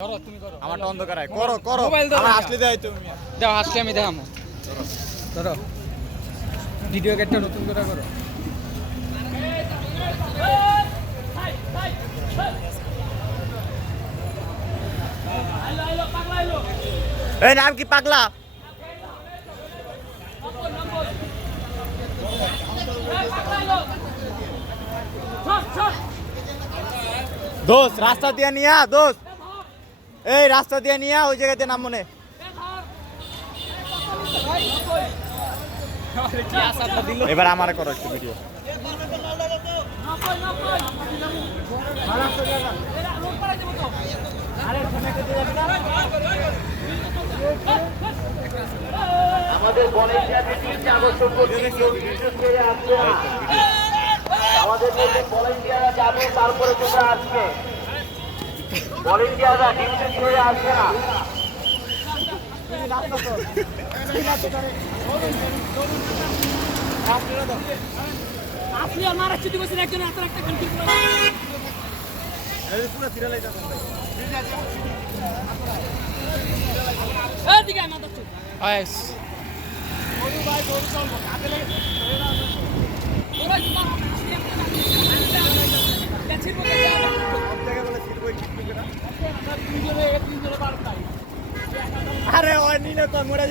আমারটা অন্ধকার করো করো আমার আসলে দেয় তুমি দাও আসলে আমি দেখামো ধরো ভিডিও গেটটা নতুন করে করো এই নাম কি পাগলা দোস্ত রাস্তা দিয়ে নিয়া দোস্ত এই রাস্তা দিয়ে নিয়া ওই জায়গাতে নাম মনে এবার আমারে করো একটু ভিডিও আমাদের ভলেন্টিয়ারদের টিমকে আকর্ষণ করতে কেউ বিদ্যুৎ ছেড়ে আসবে না। আমাদের মধ্যে ভলেন্টিয়াররা যাবে তারপরে তোমরা আসবে ভলেন্টিয়াররা ডিউটি ছেড়ে আসবে না আপনি আমার চিঠি বলছেন একজন এত একটা কনফিউজ করে পুরো সিরিয়াল এটা এদিকে আমার দচ্ছ আইস ওরে ভাই ওরে চলবো কাজে লাগে ওরে তোমার আসলে একটা ছিড়বো আরে ওই নিলে তো মরে